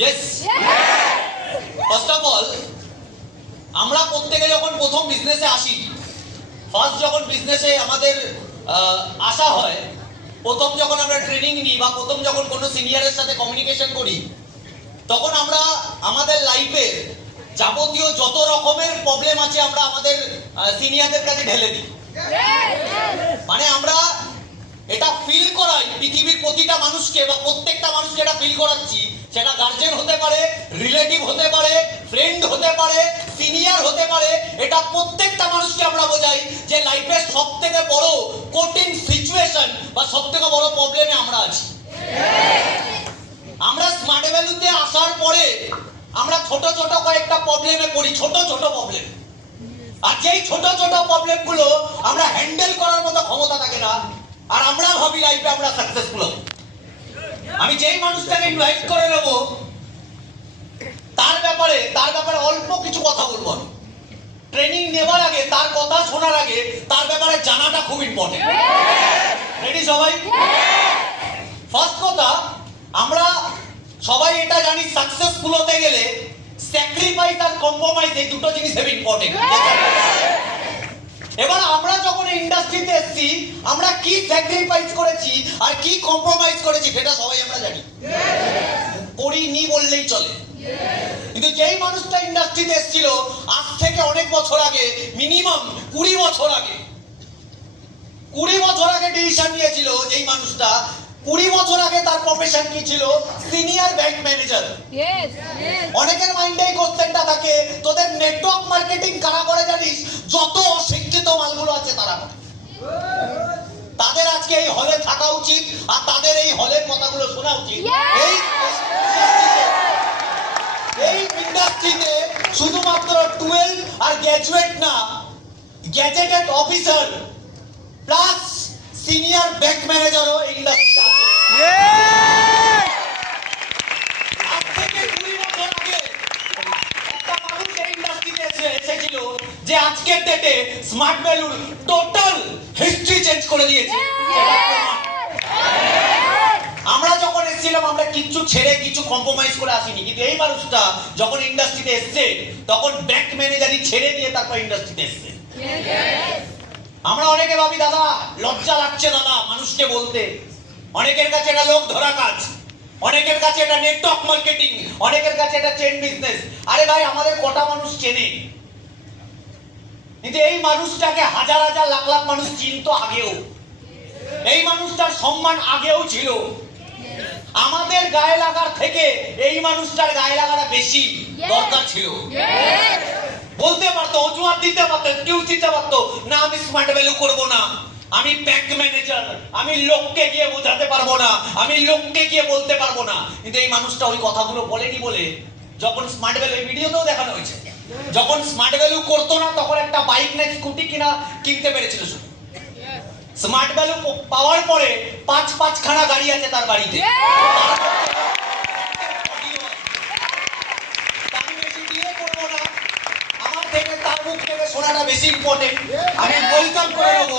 Yes first of all আমরা প্রত্যেকে যখন প্রথম বিজনেসে আসি ফার্স্ট যখন বিজনেসে আমাদের আসা হয় প্রথম যখন আমরা ট্রেনিং নিই বা প্রথম যখন কোনো সিনিয়রের সাথে কমিউনিকেশন করি তখন আমরা আমাদের লাইফের যাবতীয় যত রকমের প্রবলেম আছে আমরা আমাদের সিনিয়রদের কাছে ঢেলে দিই। মানে আমরা এটা ফিল করাই পৃথিবীর প্রতিটা মানুষকে বা প্রত্যেকটা মানুষকে এটা ফিল করাচ্ছি। সেটা গার্জেন হতে পারে রিলেটিভ হতে পারে ফ্রেন্ড হতে পারে সিনিয়র হতে পারে। এটা প্রত্যেকটা মানুষকে আমরা বোঝাই যে লাইফের সব থেকে বড় কঠিন সিচুয়েশন বা সব থেকে বড় প্রবলেমে আমরা আছি। আমরা স্মার্ট ভ্যালুতে আসার পরে আমরা ছোট ছোট কয়েকটা প্রবলেমে পড়ি, ছোট ছোট প্রবলেম আর যেই ছোট ছোট প্রবলেমগুলো আমরা হ্যান্ডেল করার মতো ক্ষমতা থাকে না আর আমরা ভাবি লাইফে আমরা সাকসেসফুল হব। আমি যেই মানুষটাকে ইনভাইট করে নেব, তার ব্যাপারে তার ব্যাপারে অল্প কিছু কথা বলব আমি। ট্রেনিং নেবার আগে, তার কথা শোনার আগে, তার ব্যাপারে জানাটা খুব ইম্পর্টেন্ট রেডি সবাই? ফার্স্ট কথা, আমরা সবাই এটা জানি সাকসেসফুল হতে গেলে স্যাক্রিফাইস আর কম্প্রোমাইজ এই দুটো জিনিস হেভি ইম্পর্টেন্ট এবার আমরা যখন ইন্ডাস্ট্রিতে এসেছি আমরা কি স্যাক্রিফাইস করেছি আর কি কম্প্রোমাইজ করেছি সেটা সবাই আমরা জানি। করিনি বললেই চলে। কিন্তু যেই মানুষটা ইন্ডাস্ট্রিতে এসেছিল আজ থেকে অনেক বছর আগে মিনিমাম কুড়ি বছর আগে কুড়ি বছর আগে ডিসিশন নিয়েছিল যেই মানুষটা। কুড়ি বছর আগে তার প্রফেশন কি ছিল? Senior bank manager. অনেকের মাইন্ডে এই কোশ্চেনটা থাকে তোদের নেটওয়ার্ক মার্কেটিং কারা করে জানিস? যত অশিক্ষিত মালগুলো আছে তারা। মনে তাদের আজকে এই হলে থাকা উচিত আর তাদের এই হলের কথাগুলো শোনা উচিত। এই এই ইন্ডাস্ট্রিতে শুধুমাত্র টুয়েলভ আর গ্র্যাজুয়েট না gazetted officer plus senior bank ম্যানেজারও industry আছে আজ থেকে কুড়ি বছর আগে একটা মানুষ এই ইন্ডাস্ট্রিতে এসে এসেছিল যে আজকের ডেটে স্মার্ট ভ্যালুর টোটাল হিস্ট্রি চেঞ্জ করে দিয়েছে। আমরা যখন এসেছিলাম, আমরা কিচ্ছু ছেড়ে, কিছু কম্প্রোমাইজ করে আসিনি। কিন্তু এই মানুষটা যখন ইন্ডাস্ট্রিতে এসছে, তখন ব্যাংক ম্যানেজারই ছেড়ে দিয়ে তারপর ইন্ডাস্ট্রিতে এসছে। আমরা অনেকে ভাবি, দাদা, লজ্জা লাগছে, দাদা, মানুষকে বলতে। অনেকের কাছে এটা লোক ধরা কাজ। অনেকের কাছে এটা নেটওয়ার্ক মার্কেটিং অনেকের কাছে এটা চেন বিজনেস আরে ভাই, আমাদের কটা মানুষ চেনে? কিন্তু এই মানুষটাকে হাজার হাজার লাখ লাখ মানুষ চিনতো আগেও। এই মানুষটার সম্মান আগেও ছিল। আমাদের গায়ে লাগার থেকে এই মানুষটার গায়ে লাগাটা বেশি দরকার ছিল। বলতে পারতো, অজুহাত দিতে পারতো এক্সকিউজ দিতে পারতো, না, আমি স্মার্ট ভ্যালু করব না। আমি ব্যাংক ম্যানেজার আমি লোককে গিয়ে বোঝাতে পারব না, আমি লোককে গিয়ে বলতে পারব না। কিন্তু এই মানুষটা ওই কথাগুলো বলেনি বলে যখন স্মার্ট ভ্যালু ভিডিওতেও দেখানো হয়েছে। যখন স্মার্ট ভ্যালু করতো না তখন একটা বাইক না স্কুটি কিনা কিনতে পেরেছিল শুধু স্মার্ট ভ্যালু পাওয়ার পরে পাঁচ পাঁচখানা গাড়ি আছে তার বাড়িতে। আমার থেকে তার মুখ থেকে শোনাটা বেশি ইম্পর্টেন্ট আমি বলতাম করে নেব।